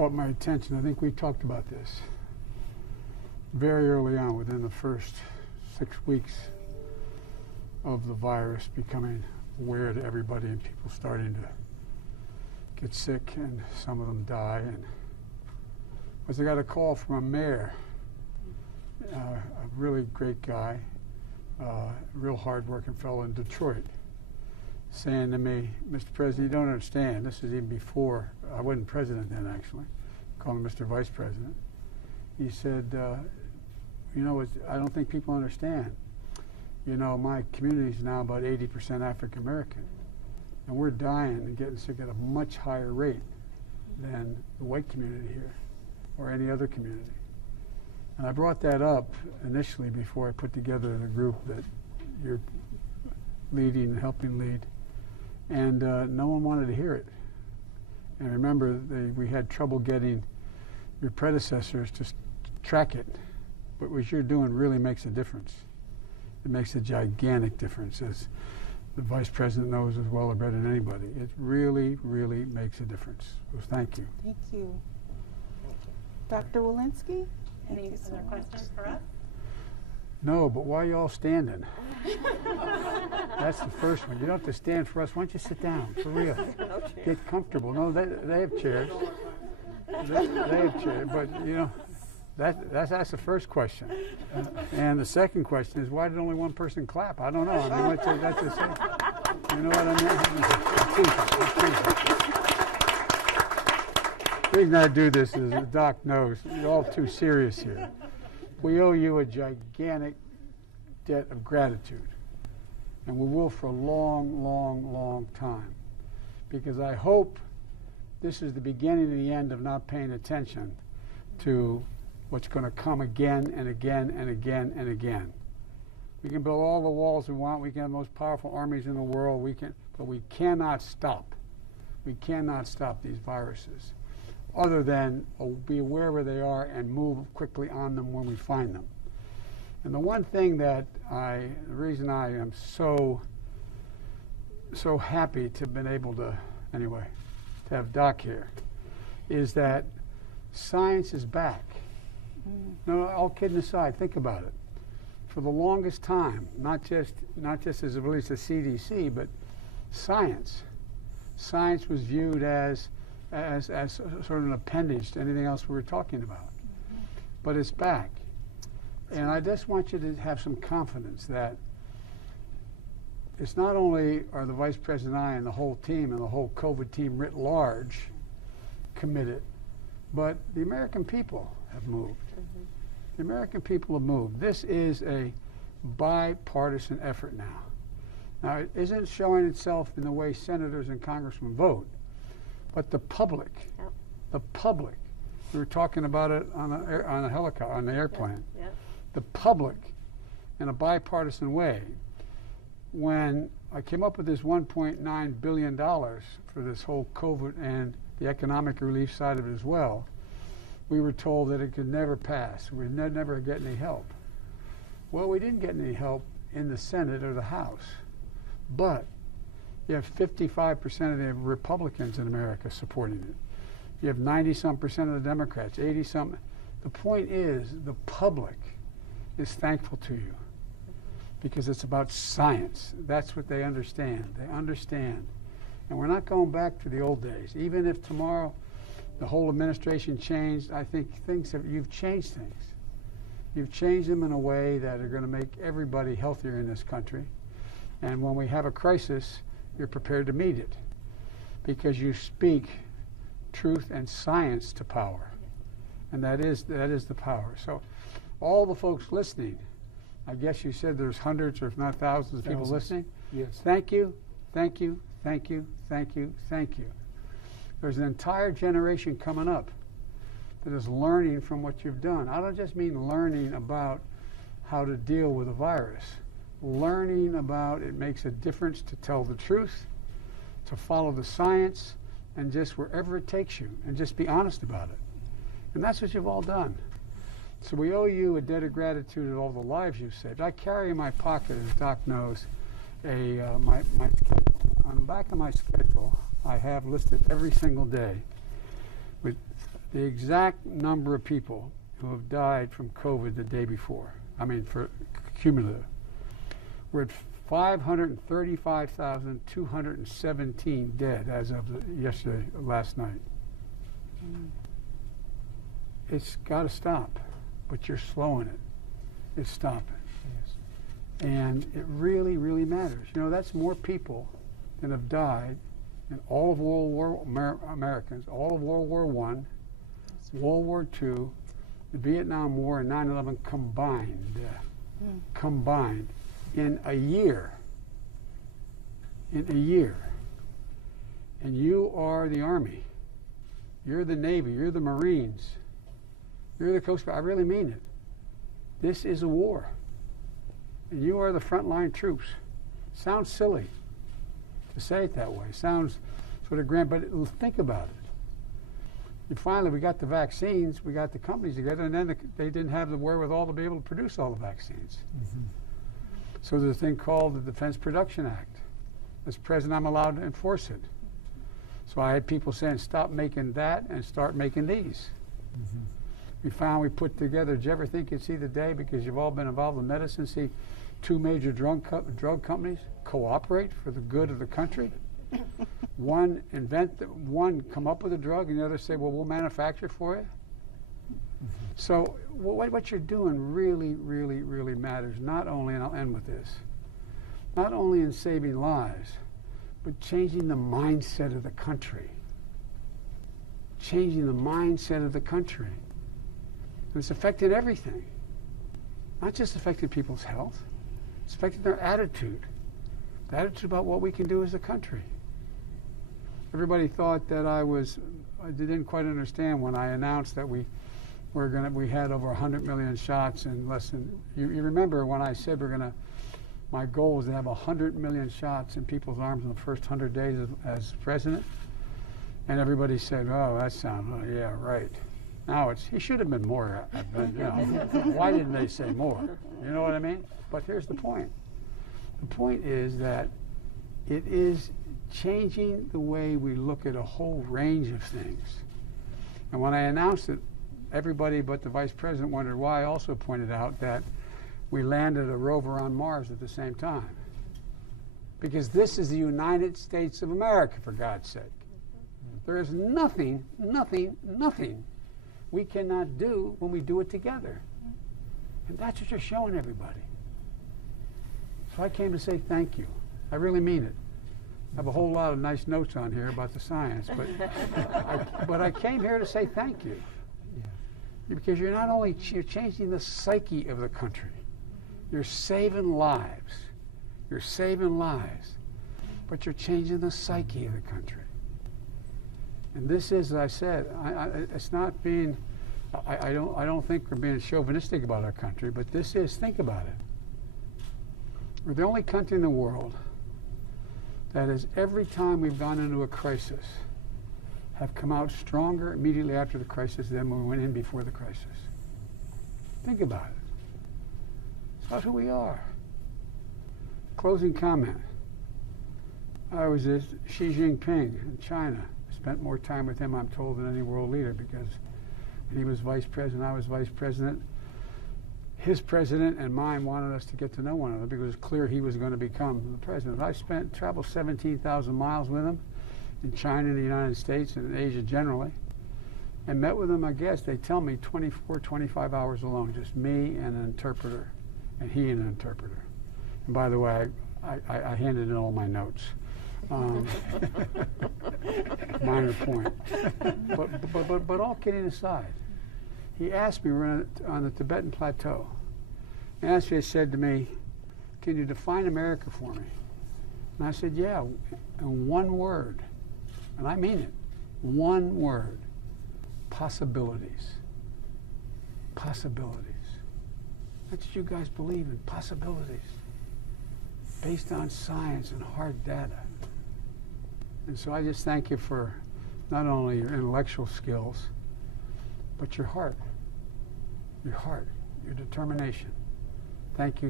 caught my attention. I think we talked about this very early on, within the first 6 weeks of the virus becoming aware to everybody and people starting to get sick and some of them die. And I got a call from a mayor, a really great guy, real hard-working fellow in Detroit, saying to me, Mr. President, you don't understand. This is even before I wasn't president then, actually. Called him Mr. Vice President. He said, you know, I don't think people understand. You know, my community is now about 80% African American, and we're dying and getting sick at a much higher rate than the white community here or any other community. And I brought that up initially before I put together the group that you're leading and helping lead, and no one wanted to hear it. And remember, we had trouble getting your predecessors to track it, but what you're doing really makes a difference. It makes a gigantic difference, as the Vice President knows as well or better than anybody. It really, really makes a difference. So thank you. Thank you. Dr. Walensky? Any other questions for us? No, but why are you all standing? That's the first one. You don't have to stand for us. Why don't you sit down, for real? No chair. Get comfortable. No, they have chairs. They have chairs, but you know, that's the first question. And the second question is, why did only one person clap? I don't know. I mean, that's the same. You know what I mean? The reason I do this is the doc knows you're all too serious here. We owe you a gigantic debt of gratitude, and we will for a long, long, long time, because I hope this is the beginning and the end of not paying attention to what's going to come again and again and again and again. We can build all the walls we want. We can have the most powerful armies in the world. But we cannot stop. We cannot stop these viruses, other than be aware where they are and move quickly on them when we find them. And the one thing that the reason I am so happy to have been able to, anyway, to have Doc here, is that science is back. No, all kidding aside, think about it. For the longest time, not just as it relates to CDC, but science was viewed as sort of an appendage to anything else we were talking about. But it's back. And I just want you to have some confidence that it's not only are the Vice President and I and the whole team and the whole COVID team writ large committed, but the American people have moved. The American people have moved. This is a bipartisan effort now. Now, it isn't showing itself in the way senators and congressmen vote, but the public, we were talking about it on a helicopter, on the airplane. The public, in a bipartisan way, when I came up with this $1.9 billion for this whole COVID and the economic relief side of it as well, we were told that it could never pass. We'd never get any help. Well, we didn't get any help in the Senate or the House, but you have 55% of the Republicans in America supporting it. You have 90-some% of the Democrats, 80-some. The point is, the public is thankful to you because it's about science. That's what they understand. They understand. And we're not going back to the old days. Even if tomorrow the whole administration changed, I think you've changed things. You've changed them in a way that are going to make everybody healthier in this country. And when we have a crisis, you're prepared to meet it because you speak truth and science to power. And that is the power. So all the folks listening, I guess you said there's hundreds or if not thousands of people listening. Yes. Thank you, thank you, thank you, thank you, thank you. There's an entire generation coming up that is learning from what you've done. I don't just mean learning about how to deal with a virus. Learning about it makes a difference to tell the truth, to follow the science, and just wherever it takes you, and just be honest about it. And that's what you've all done. So we owe you a debt of gratitude of all the lives you've saved. I carry in my pocket, as Doc knows, my schedule. On the back of my schedule, I have listed every single day with the exact number of people who have died from COVID the day before, for cumulative, we're at 535,217 dead as of last night. It's got to stop, but you're slowing it. It's stopping. Yes. And it really, really matters. That's more people than have died in all of Americans, all of World War I, World War II, the Vietnam War, and 9/11 combined in a year. In a year. And you are the Army. You're the Navy. You're the Marines. You're the Coast Guard. I really mean it. This is a war. And you are the frontline troops. Sounds silly to say it that way. Sounds sort of grand, but think about it. And finally, we got the vaccines, we got the companies together, and then they didn't have the wherewithal to be able to produce all the vaccines. Mm-hmm. So there's a thing called the Defense Production Act. As president, I'm allowed to enforce it. So I had people saying, stop making that and start making these. Mm-hmm. We put together, did you ever think you'd see the day, because you've all been involved in medicine, see two major drug companies cooperate for the good of the country? One come up with a drug, and the other say, well, we'll manufacture for you. Mm-hmm. So what you're doing really, really, really matters, not only, and I'll end with this, not only in saving lives, but changing the mindset of the country. Changing the mindset of the country. And it's affecting everything. Not just affecting people's health, it's affecting their attitude. The attitude about what we can do as a country. Everybody thought that I didn't quite understand when I announced that we had over 100 million shots in less than, you remember when I said my goal was to have 100 million shots in people's arms in the first 100 days as president? And everybody said, oh, that sounds, yeah, right. Now he should have been more, why didn't they say more? You know what I mean? But here's the point. The point is that it is changing the way we look at a whole range of things. And when I announced it, everybody but the vice president wondered why. I also pointed out that we landed a rover on Mars at the same time. Because this is the United States of America, for God's sake. There is nothing we cannot do when we do it together. And that's what you're showing everybody. So I came to say thank you. I really mean it. I have a whole lot of nice notes on here about the science, but I came here to say thank you. Yeah. Because you're changing the psyche of the country. You're saving lives. You're saving lives. But you're changing the psyche of the country. And this is, as I said, it's not being, I don't think we're being chauvinistic about our country, but this is, think about it. We're the only country in the world that is, every time we've gone into a crisis, have come out stronger immediately after the crisis than when we went in before the crisis. Think about it. That's who we are. Closing comment. I was at Xi Jinping in China. I spent more time with him, I'm told, than any world leader, because when he was vice president, I was vice president. His president and mine wanted us to get to know one another because it was clear he was going to become the president. I traveled 17,000 miles with him in China, in the United States, and in Asia generally, and met with him, I guess, they tell me 24, 25 hours alone, just me and an interpreter, and he and an interpreter. And by the way, I handed in all my notes. Minor point. But all kidding aside, he asked me, we're on the Tibetan Plateau, he said to me, can you define America for me? And I said, yeah, in one word, and I mean it, one word, possibilities. Possibilities. That's what you guys believe in, possibilities, based on science and hard data. And so I just thank you for not only your intellectual skills, but your heart, your determination. Thank you.